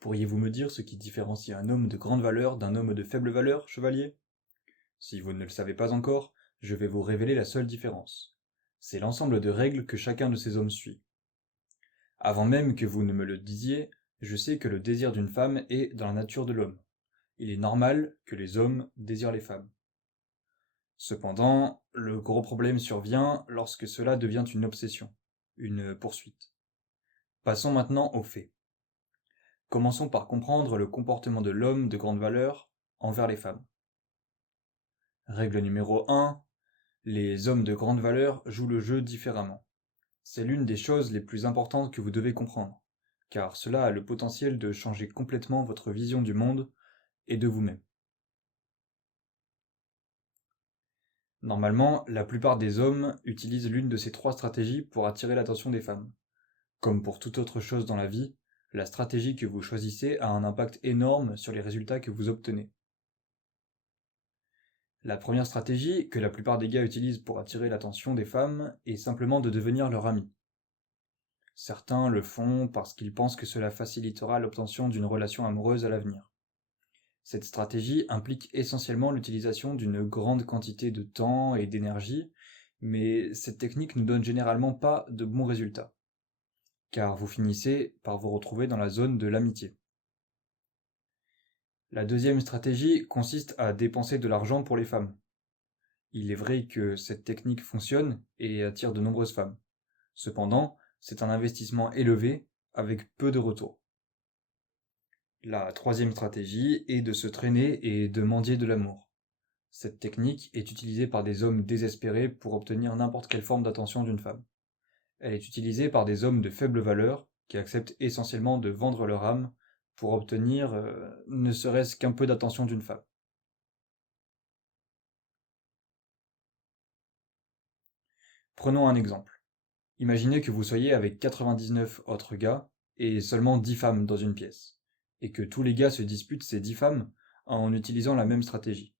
Pourriez-vous me dire ce qui différencie un homme de grande valeur d'un homme de faible valeur, chevalier? Si vous ne le savez pas encore, je vais vous révéler la seule différence. C'est l'ensemble de règles que chacun de ces hommes suit. Avant même que vous ne me le disiez, je sais que le désir d'une femme est dans la nature de l'homme. Il est normal que les hommes désirent les femmes. Cependant, le gros problème survient lorsque cela devient une obsession, une poursuite. Passons maintenant aux faits. Commençons par comprendre le comportement de l'homme de grande valeur envers les femmes. Règle numéro 1. Les hommes de grande valeur jouent le jeu différemment. C'est l'une des choses les plus importantes que vous devez comprendre, car cela a le potentiel de changer complètement votre vision du monde et de vous-même. Normalement, la plupart des hommes utilisent l'une de ces trois stratégies pour attirer l'attention des femmes. Comme pour toute autre chose dans la vie, la stratégie que vous choisissez a un impact énorme sur les résultats que vous obtenez. La première stratégie que la plupart des gars utilisent pour attirer l'attention des femmes est simplement de devenir leur ami. Certains le font parce qu'ils pensent que cela facilitera l'obtention d'une relation amoureuse à l'avenir. Cette stratégie implique essentiellement l'utilisation d'une grande quantité de temps et d'énergie, mais cette technique ne donne généralement pas de bons résultats, car vous finissez par vous retrouver dans la zone de l'amitié. La deuxième stratégie consiste à dépenser de l'argent pour les femmes. Il est vrai que cette technique fonctionne et attire de nombreuses femmes. Cependant, c'est un investissement élevé avec peu de retour. La troisième stratégie est de se traîner et de mendier de l'amour. Cette technique est utilisée par des hommes désespérés pour obtenir n'importe quelle forme d'attention d'une femme. Elle est utilisée par des hommes de faible valeur qui acceptent essentiellement de vendre leur âme pour obtenir ne serait-ce qu'un peu d'attention d'une femme. Prenons un exemple. Imaginez que vous soyez avec 99 autres gars et seulement 10 femmes dans une pièce, et que tous les gars se disputent ces 10 femmes en utilisant la même stratégie.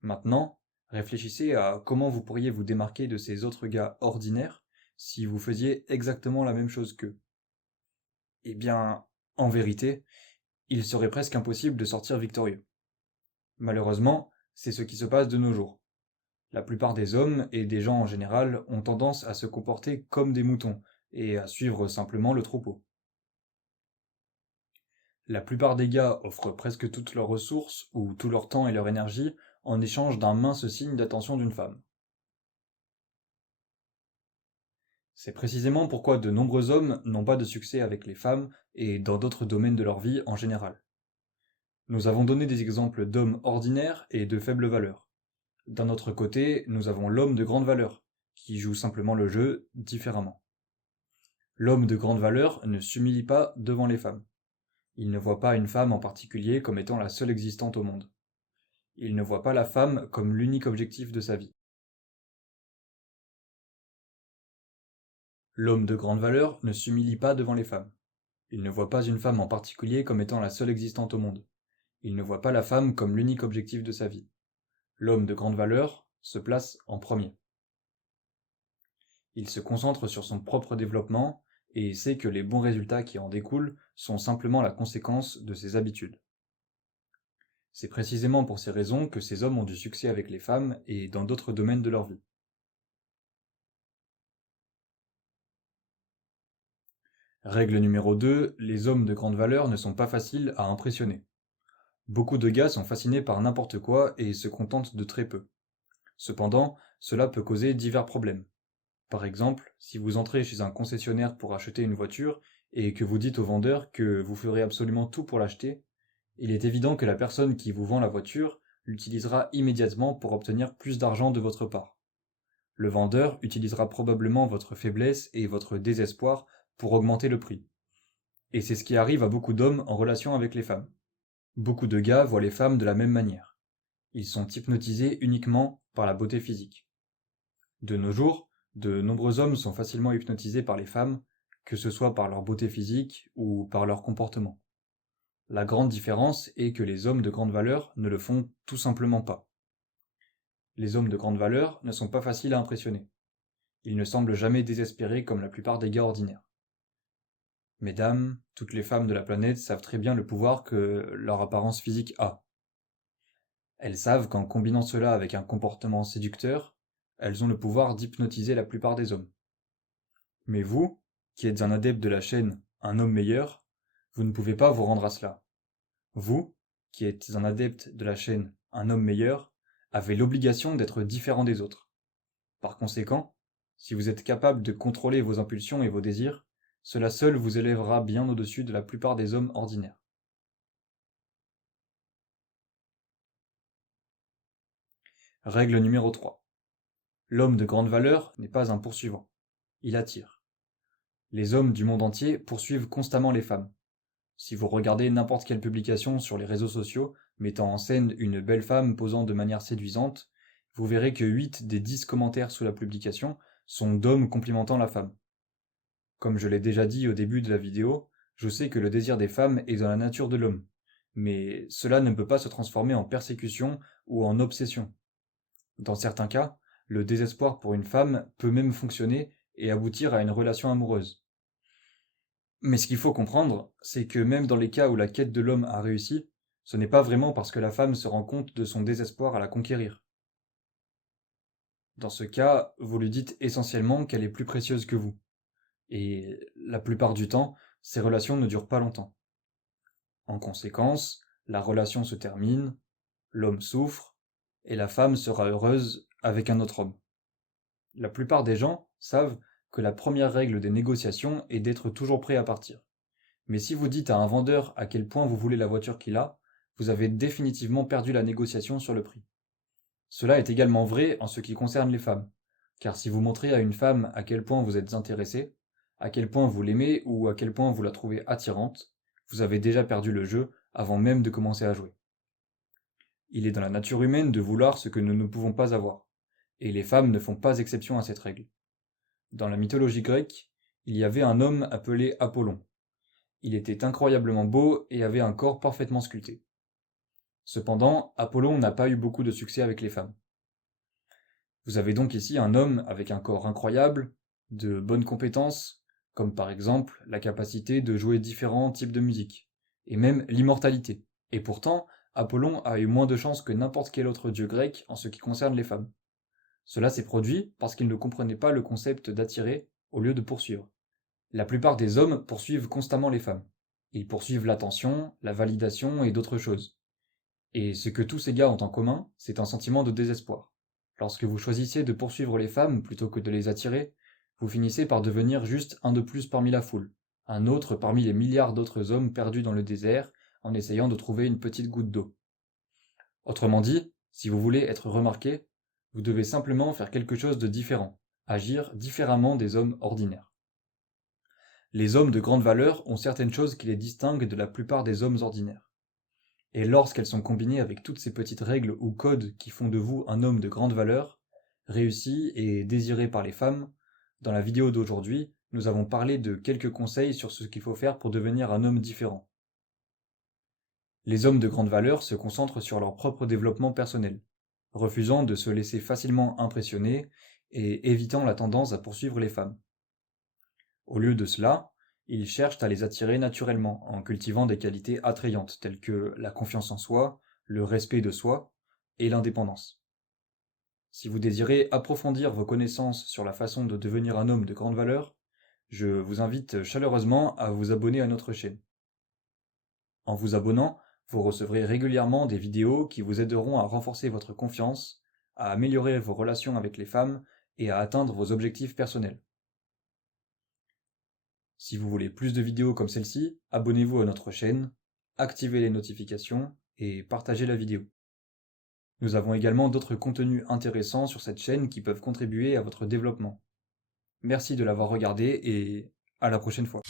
Maintenant, réfléchissez à comment vous pourriez vous démarquer de ces autres gars ordinaires si vous faisiez exactement la même chose qu'eux. Eh bien, en vérité, il serait presque impossible de sortir victorieux. Malheureusement, c'est ce qui se passe de nos jours. La plupart des hommes, et des gens en général, ont tendance à se comporter comme des moutons, et à suivre simplement le troupeau. La plupart des gars offrent presque toutes leurs ressources, ou tout leur temps et leur énergie, en échange d'un mince signe d'attention d'une femme. C'est précisément pourquoi de nombreux hommes n'ont pas de succès avec les femmes et dans d'autres domaines de leur vie en général. Nous avons donné des exemples d'hommes ordinaires et de faible valeur. D'un autre côté, nous avons l'homme de grande valeur, qui joue simplement le jeu différemment. L'homme de grande valeur ne s'humilie pas devant les femmes. Il ne voit pas une femme en particulier comme étant la seule existante au monde. Il ne voit pas la femme comme l'unique objectif de sa vie. L'homme de grande valeur ne s'humilie pas devant les femmes. Il ne voit pas une femme en particulier comme étant la seule existante au monde. Il ne voit pas la femme comme l'unique objectif de sa vie. L'homme de grande valeur se place en premier. Il se concentre sur son propre développement et sait que les bons résultats qui en découlent sont simplement la conséquence de ses habitudes. C'est précisément pour ces raisons que ces hommes ont du succès avec les femmes et dans d'autres domaines de leur vie. Règle numéro 2, les hommes de grande valeur ne sont pas faciles à impressionner. Beaucoup de gars sont fascinés par n'importe quoi et se contentent de très peu. Cependant, cela peut causer divers problèmes. Par exemple, si vous entrez chez un concessionnaire pour acheter une voiture et que vous dites au vendeur que vous ferez absolument tout pour l'acheter, il est évident que la personne qui vous vend la voiture l'utilisera immédiatement pour obtenir plus d'argent de votre part. Le vendeur utilisera probablement votre faiblesse et votre désespoir pour augmenter le prix. Et c'est ce qui arrive à beaucoup d'hommes en relation avec les femmes. Beaucoup de gars voient les femmes de la même manière. Ils sont hypnotisés uniquement par la beauté physique. De nos jours, de nombreux hommes sont facilement hypnotisés par les femmes, que ce soit par leur beauté physique ou par leur comportement. La grande différence est que les hommes de grande valeur ne le font tout simplement pas. Les hommes de grande valeur ne sont pas faciles à impressionner. Ils ne semblent jamais désespérés comme la plupart des gars ordinaires. Mesdames, toutes les femmes de la planète savent très bien le pouvoir que leur apparence physique a. Elles savent qu'en combinant cela avec un comportement séducteur, elles ont le pouvoir d'hypnotiser la plupart des hommes. Mais vous, qui êtes un adepte de la chaîne Un homme meilleur, vous ne pouvez pas vous rendre à cela. Vous, qui êtes un adepte de la chaîne Un homme meilleur, avez l'obligation d'être différent des autres. Par conséquent, si vous êtes capable de contrôler vos impulsions et vos désirs, cela seul vous élèvera bien au-dessus de la plupart des hommes ordinaires. Règle numéro 3. L'homme de grande valeur n'est pas un poursuivant. Il attire. Les hommes du monde entier poursuivent constamment les femmes. Si vous regardez n'importe quelle publication sur les réseaux sociaux mettant en scène une belle femme posant de manière séduisante, vous verrez que 8 des 10 commentaires sous la publication sont d'hommes complimentant la femme. Comme je l'ai déjà dit au début de la vidéo, je sais que le désir des femmes est dans la nature de l'homme, mais cela ne peut pas se transformer en persécution ou en obsession. Dans certains cas, le désespoir pour une femme peut même fonctionner et aboutir à une relation amoureuse. Mais ce qu'il faut comprendre, c'est que même dans les cas où la quête de l'homme a réussi, ce n'est pas vraiment parce que la femme se rend compte de son désespoir à la conquérir. Dans ce cas, vous lui dites essentiellement qu'elle est plus précieuse que vous. Et la plupart du temps, ces relations ne durent pas longtemps. En conséquence, la relation se termine, l'homme souffre, et la femme sera heureuse avec un autre homme. La plupart des gens savent que la première règle des négociations est d'être toujours prêt à partir. Mais si vous dites à un vendeur à quel point vous voulez la voiture qu'il a, vous avez définitivement perdu la négociation sur le prix. Cela est également vrai en ce qui concerne les femmes, car si vous montrez à une femme à quel point vous êtes intéressé, à quel point vous l'aimez ou à quel point vous la trouvez attirante, vous avez déjà perdu le jeu avant même de commencer à jouer. Il est dans la nature humaine de vouloir ce que nous ne pouvons pas avoir, et les femmes ne font pas exception à cette règle. Dans la mythologie grecque, il y avait un homme appelé Apollon. Il était incroyablement beau et avait un corps parfaitement sculpté. Cependant, Apollon n'a pas eu beaucoup de succès avec les femmes. Vous avez donc ici un homme avec un corps incroyable, de bonnes compétences, comme par exemple la capacité de jouer différents types de musique, et même l'immortalité. Et pourtant, Apollon a eu moins de chance que n'importe quel autre dieu grec en ce qui concerne les femmes. Cela s'est produit parce qu'il ne comprenait pas le concept d'attirer au lieu de poursuivre. La plupart des hommes poursuivent constamment les femmes. Ils poursuivent l'attention, la validation et d'autres choses. Et ce que tous ces gars ont en commun, c'est un sentiment de désespoir. Lorsque vous choisissez de poursuivre les femmes plutôt que de les attirer, vous finissez par devenir juste un de plus parmi la foule, un autre parmi les milliards d'autres hommes perdus dans le désert en essayant de trouver une petite goutte d'eau. Autrement dit, si vous voulez être remarqué, vous devez simplement faire quelque chose de différent, agir différemment des hommes ordinaires. Les hommes de grande valeur ont certaines choses qui les distinguent de la plupart des hommes ordinaires. Et lorsqu'elles sont combinées avec toutes ces petites règles ou codes qui font de vous un homme de grande valeur, réussi et désiré par les femmes, dans la vidéo d'aujourd'hui, nous avons parlé de quelques conseils sur ce qu'il faut faire pour devenir un homme différent. Les hommes de grande valeur se concentrent sur leur propre développement personnel, refusant de se laisser facilement impressionner et évitant la tendance à poursuivre les femmes. Au lieu de cela, ils cherchent à les attirer naturellement en cultivant des qualités attrayantes telles que la confiance en soi, le respect de soi et l'indépendance. Si vous désirez approfondir vos connaissances sur la façon de devenir un homme de grande valeur, je vous invite chaleureusement à vous abonner à notre chaîne. En vous abonnant, vous recevrez régulièrement des vidéos qui vous aideront à renforcer votre confiance, à améliorer vos relations avec les femmes et à atteindre vos objectifs personnels. Si vous voulez plus de vidéos comme celle-ci, abonnez-vous à notre chaîne, activez les notifications et partagez la vidéo. Nous avons également d'autres contenus intéressants sur cette chaîne qui peuvent contribuer à votre développement. Merci de l'avoir regardé et à la prochaine fois.